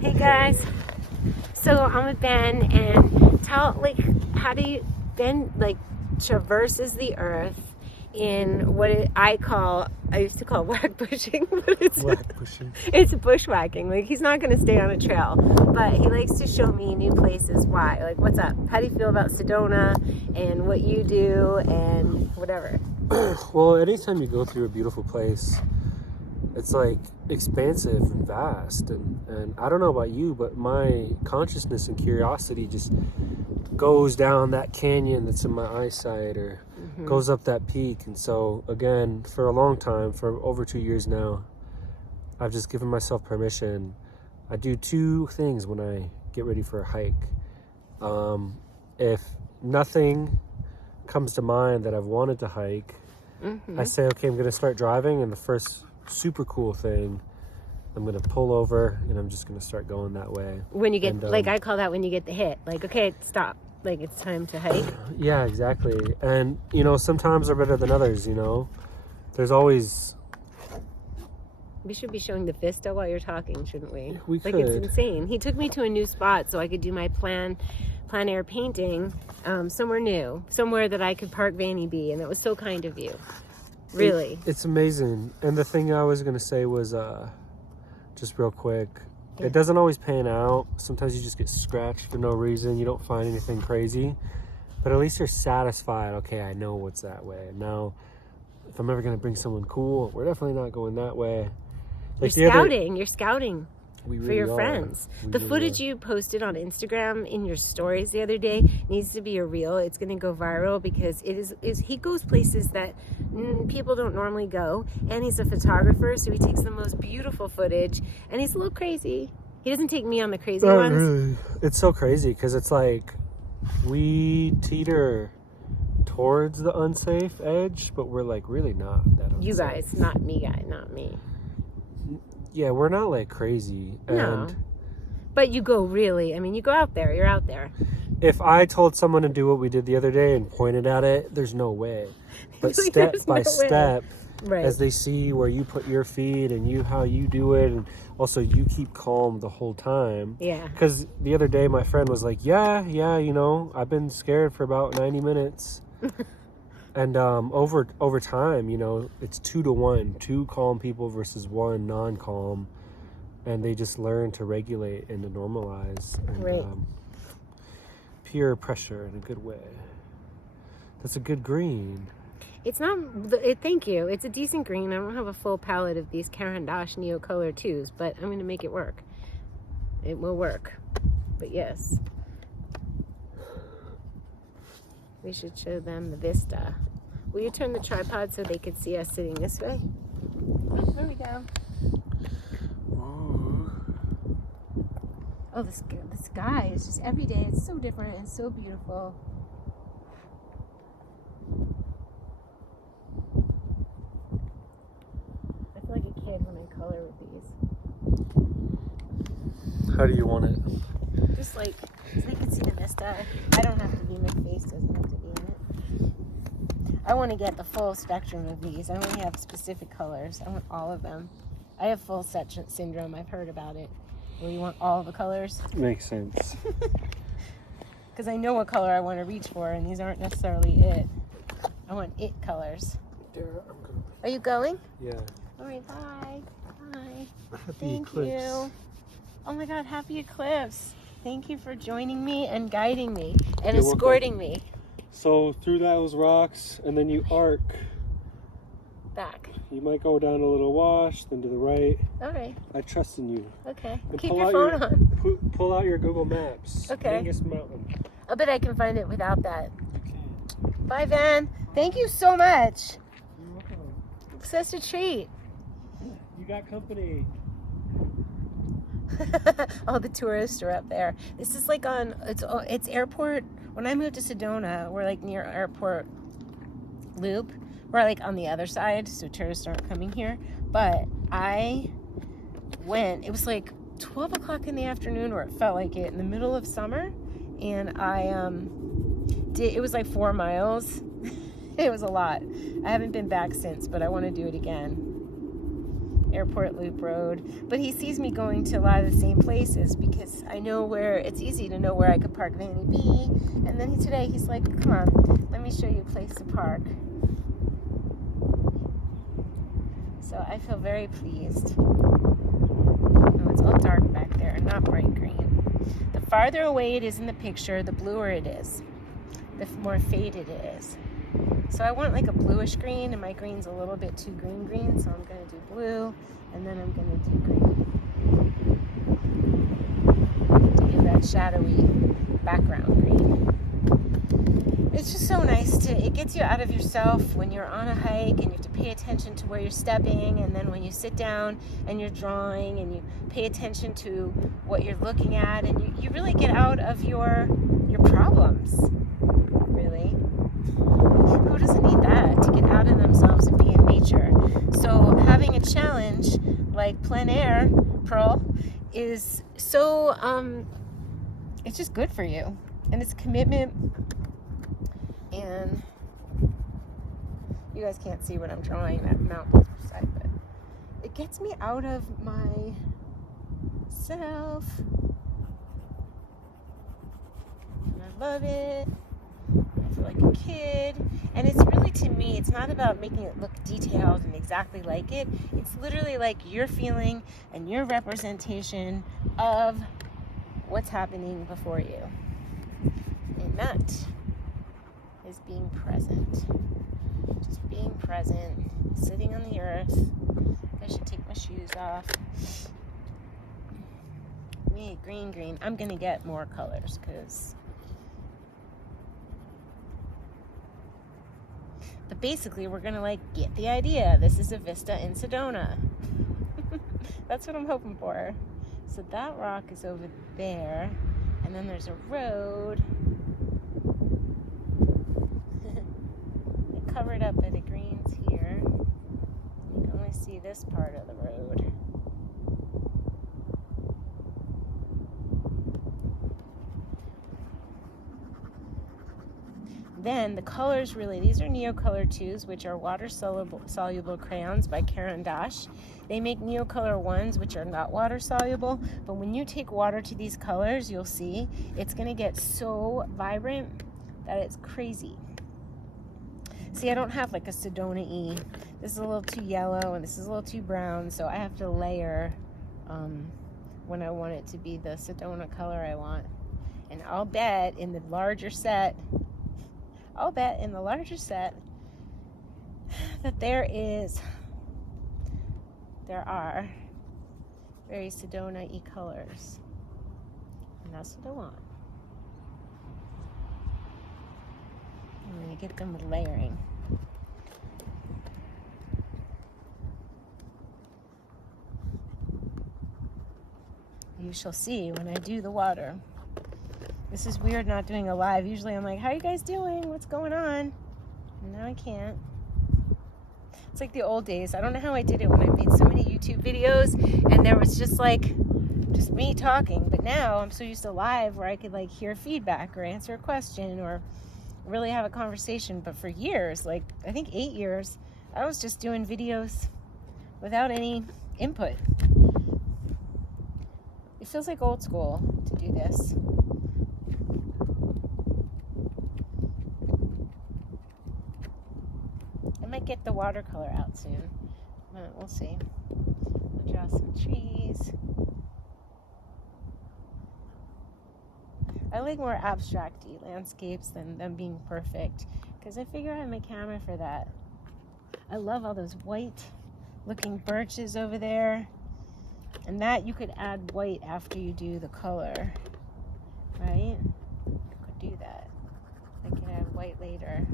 Hey guys, so I'm with Ben, and how do you, Ben traverses the earth in what I used to call whack pushing, but it's bushwhacking. Like, he's not going to stay on a trail, but he likes to show me new places. Why? Like, what's up? How do you feel about Sedona and what you do and whatever? Well, anytime you go through a beautiful place, it's like expansive and vast, and I don't know about you, but my consciousness and curiosity just goes down that canyon that's in my eyesight, or goes up that peak. And so again, for a long time, for over 2 years now, I've just given myself permission. I do two things when I get ready for a hike. If nothing comes to mind that I've wanted to hike, I say, okay, I'm going to start driving, and the first super cool thing, I'm going to pull over and I'm just going to start going that way. When you get, I call that when you get the hit. Like, okay, stop. Like, it's time to hike. Yeah, exactly. And, sometimes are better than others, There's always... We should be showing the vista while you're talking, shouldn't we? We could. It's insane. He took me to a new spot so I could do my plein air painting somewhere new, somewhere that I could park Vanny B, and that was so kind of you. Really. It's amazing. And the thing I was going to say was, just real quick, it doesn't always pan out. Sometimes you just get scratched for no reason. You don't find anything crazy. But at least you're satisfied. Okay, I know what's that way. Now, if I'm ever going to bring someone cool, we're definitely not going that way. Like, you're scouting. We really for your are. friends. We The really footage are. you posted on Instagram in your stories the other day needs to be a reel. It's going to go viral because he goes places that people don't normally go, and he's a photographer, so he takes the most beautiful footage, and he's a little crazy. He doesn't take me on the crazy ones. Really. It's so crazy because it's like we teeter towards the unsafe edge, but we're like really not that unsafe. You guys, not me. Yeah, we're not like crazy. No. But you go you go out there. You're out there. If I told someone to do what we did the other day and pointed at it, there's no way. But step by step, right, as they see where you put your feet and how you do it, and also you keep calm the whole time. Yeah. Because the other day my friend was like, yeah, I've been scared for about 90 minutes. And over time, it's 2-to-1, 2 calm people versus 1 non-calm, and they just learn to regulate and to normalize. And, right. Peer pressure in a good way. That's a good green. It's not. Thank you. It's a decent green. I don't have a full palette of these Caran d'Ache Neo Color 2s, but I'm going to make it work. It will work. But yes. We should show them the vista. Will you turn the tripod so they could see us sitting this way? There we go. Oh, the sky is just every day. It's so different and so beautiful. I feel like a kid when I color with these. How do you want it? Just like so they can see the vista. I don't have to be, my face doesn't have to be in it. I want to get the full spectrum of these. I only have specific colors. I want all of them. I have full set syndrome. I've heard about it. Where you want all the colors. Makes sense. Because I know what color I want to reach for, and these aren't necessarily it. I want it colors. Are you going? Yeah. All right, bye. Bye. Happy Thank eclipse. you. Oh my God, happy eclipse. Thank you for joining me and guiding me and You're escorting me So through those rocks, and then you arc. back. You might go down a little wash, then to the right. All right. I trust in you. Okay. And Keep pull your out phone on. Pull out your Google Maps. Okay. Angus Mountain. I bet I can find it without that. Okay. Bye, Van. Thank you so much. You're welcome. Such a treat. You got company. All the tourists are up there. This is like it's airport. When I moved to Sedona, we're like near airport loop. We're like on the other side, so tourists aren't coming here. But I went, it was like 12 o'clock in the afternoon, or it felt like it, in the middle of summer. And it was like 4 miles. It was a lot. I haven't been back since, but I want to do it again. Airport Loop Road. But he sees me going to a lot of the same places because I know where, it's easy to know where I could park Vanny B. And then today he's like, come on, let me show you a place to park. So I feel very pleased. Oh, it's all dark back there, not bright green. The farther away it is in the picture, the bluer it is. The more faded it is. So I want like a bluish green, and my green's a little bit too green, so I'm going to do blue, and then I'm going to do green to give that shadowy background green. It's just so nice it gets you out of yourself when you're on a hike and you have to pay attention to where you're stepping, and then when you sit down and you're drawing and you pay attention to what you're looking at, and you really get out of your problems, really. Who doesn't need that, to get out of themselves and be in nature? So having a challenge like Plein Air, Pearl, is so, it's just good for you. And it's commitment. And you guys can't see what I'm drawing, that mountain side, but it gets me out of myself. And I love it. I feel like a kid. And it's really, to me, it's not about making it look detailed and exactly like it. It's literally like your feeling and your representation of what's happening before you. And that is being present. Just being present, sitting on the earth. I should take my shoes off. Me, green. I'm gonna get more colors because. But basically, we're gonna like get the idea. This is a vista in Sedona. That's what I'm hoping for. So that rock is over there, and then there's a road. I covered up by the greens here. You can only see this part of the road. Then the colors, really, these are Neocolor 2s, which are water soluble crayons by Caran d'Ache. They make Neocolor 1s, which are not water soluble, but when you take water to these colors, you'll see it's going to get so vibrant that it's crazy. See, I don't have like a Sedona-y. This is a little too yellow and this is a little too brown, so I have to layer when I want it to be the Sedona color I want. And I'll bet in the larger set that there are very Sedona-y colors. And that's what I want. I'm going to get them with layering. You shall see when I do the water. This is weird not doing a live. Usually I'm like, how are you guys doing? What's going on? And now I can't. It's like the old days. I don't know how I did it when I made so many YouTube videos and there was just me talking. But now I'm so used to live where I could like hear feedback or answer a question or really have a conversation. But for years, like I think 8 years, I was just doing videos without any input. It feels like old school to do this. I might get the watercolor out soon. We'll see. I'll draw some trees. I like more abstract-y landscapes than them being perfect because I figure I have my camera for that. I love all those white-looking birches over there. And that you could add white after you do the color, right? You could do that. I can add white later.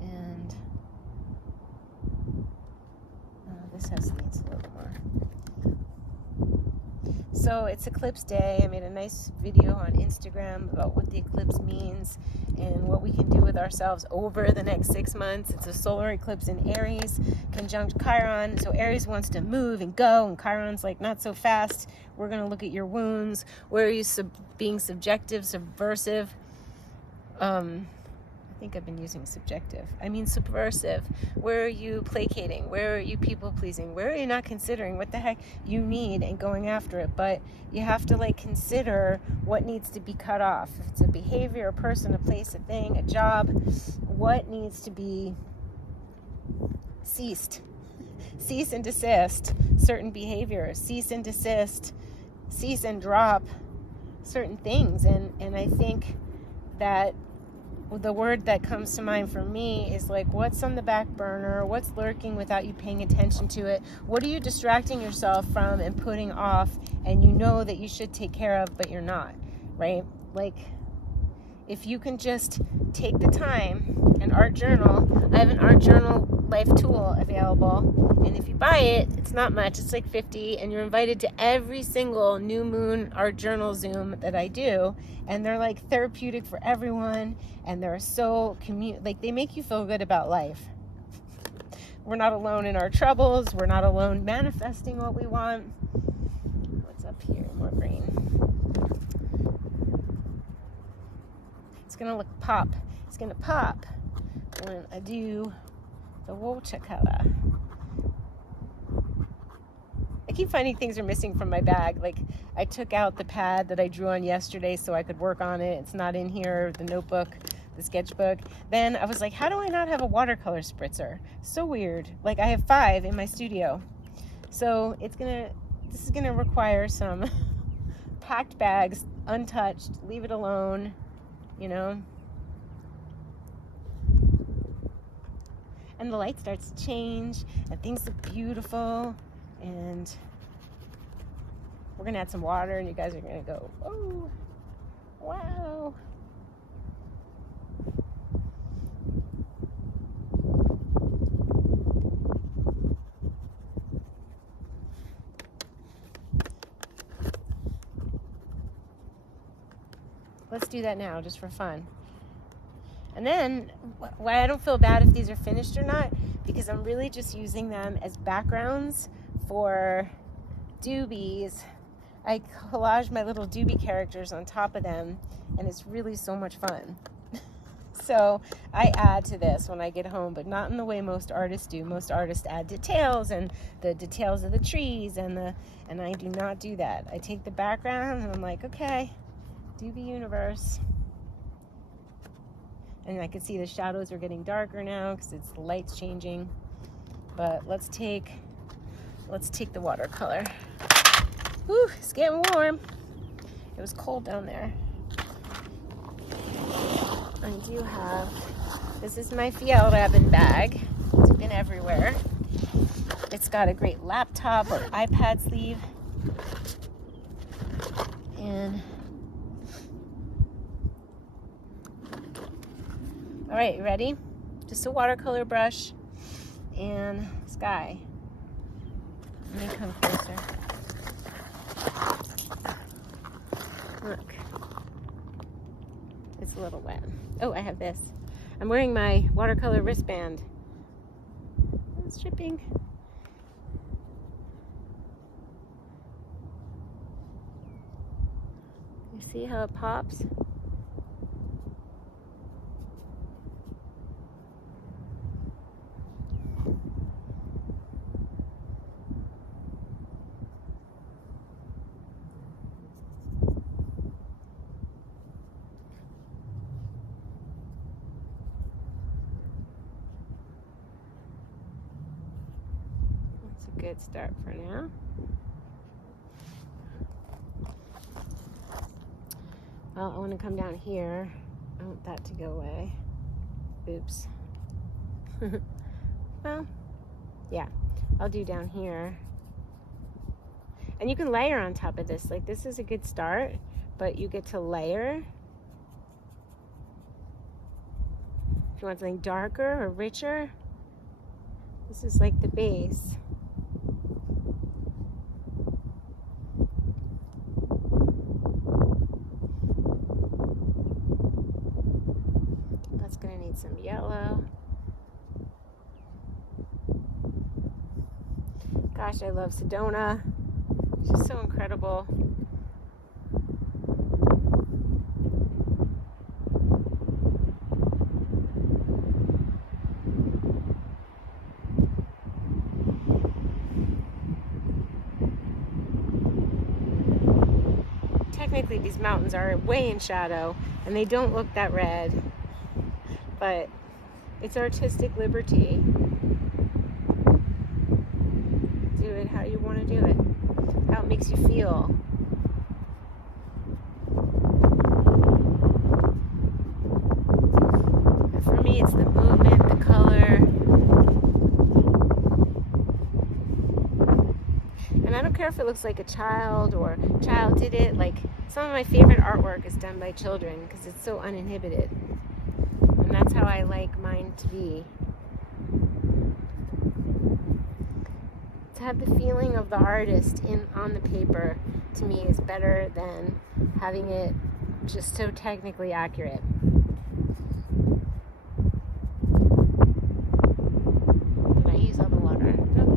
And this needs a little more. So it's eclipse day. I made a nice video on Instagram about what the eclipse means and what we can do with ourselves over the next 6 months. It's a solar eclipse in Aries, conjunct Chiron. So Aries wants to move and go, and Chiron's like, not so fast. We're going to look at your wounds. Where are you being subjective, subversive? I think I've been using subjective. I mean subversive. Where are you placating? Where are you people pleasing? Where are you not considering what the heck you need and going after it? But you have to like consider what needs to be cut off. If it's a behavior, a person, a place, a thing, a job, what needs to be ceased. Cease and desist certain behaviors. Cease and desist. Cease and drop certain things. And I think that the word that comes to mind for me is like, what's on the back burner? What's lurking without you paying attention to it? What are you distracting yourself from and putting off, and you know that you should take care of, but you're not, right? Like, if you can just take the time, an art journal, I have an art journal life tool available, and if you buy it, it's not much, it's like $50, and you're invited to every single new moon art journal Zoom that I do, and they're like therapeutic for everyone, and they're so like they make you feel good about life. We're not alone in our troubles, we're not alone manifesting what we want. What's up here? More green. It's gonna look pop. It's gonna pop when I do the watercolor. I keep finding things are missing from my bag. Like, I took out the pad that I drew on yesterday so I could work on it. It's not in here, the notebook, the sketchbook. Then I was like, how do I not have a watercolor spritzer? So weird. Like, I have 5 in my studio. So this is gonna require some packed bags, untouched, leave it alone, you know? And the light starts to change, and things look beautiful, and we're gonna add some water, and you guys are gonna go, oh, wow. Let's do that now, just for fun. And then, why I don't feel bad if these are finished or not, because I'm really just using them as backgrounds for doobies. I collage my little doobie characters on top of them, and it's really so much fun. So I add to this when I get home, but not in the way most artists do. Most artists add details, and the details of the trees, and I do not do that. I take the background, and I'm like, okay, doobie universe. And I can see the shadows are getting darker now because the light's changing. But let's take the watercolor. Whew, it's getting warm. It was cold down there. I do have, this is my Fjällräven bag. It's been everywhere. It's got a great laptop or iPad sleeve. And all right, you ready? Just a watercolor brush and sky. Let me come closer. Look. It's a little wet. Oh, I have this. I'm wearing my watercolor wristband. It's dripping. You see how it pops? Good start for now. Well, I want to come down here. I want that to go away. Oops. Well, yeah, I'll do down here. And you can layer on top of this. Like, this is a good start, but you get to layer. If you want something darker or richer, this is like the base. Gonna need some yellow. Gosh, I love Sedona. It's just so incredible. technically these mountains are way in shadow and they don't look that red, but it's artistic liberty. Do it how you want to do it, how it makes you feel. And for me, it's the movement, the color. And I don't care if it looks like a child or child did it. Like, some of my favorite artwork is done by children because it's so uninhibited. And that's how I like mine to be. To have the feeling of the artist on the paper, to me, is better than having it just so technically accurate. Did I use all the water? No.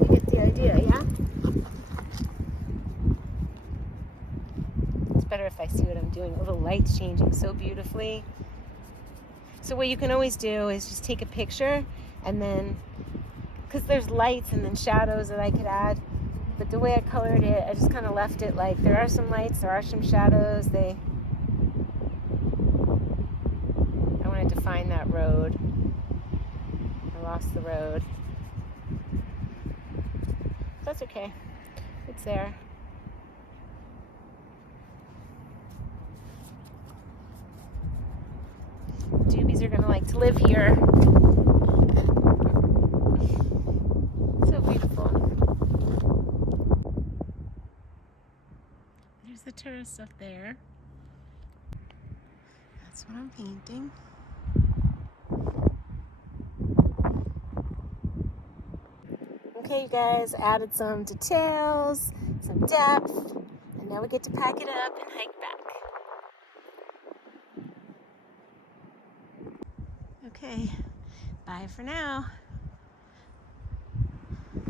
You get the idea, yeah? Better if I see what I'm doing. Oh, the light's changing so beautifully. So what you can always do is just take a picture and then, because there's lights and then shadows that I could add, but the way I colored it, I just kind of left it like there are some lights, there are some shadows. I wanted to find that road. I lost the road. That's okay. It's there. Doobies are gonna like to live here. So beautiful. There's the tourist up there. That's what I'm painting. Okay, you guys, added some details, some depth, and now we get to pack it up and hike back. Okay, bye for now.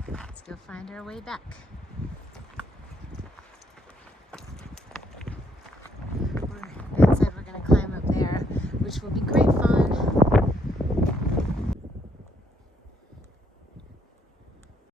Let's go find our way back. Ben said we're going to climb up there, which will be great.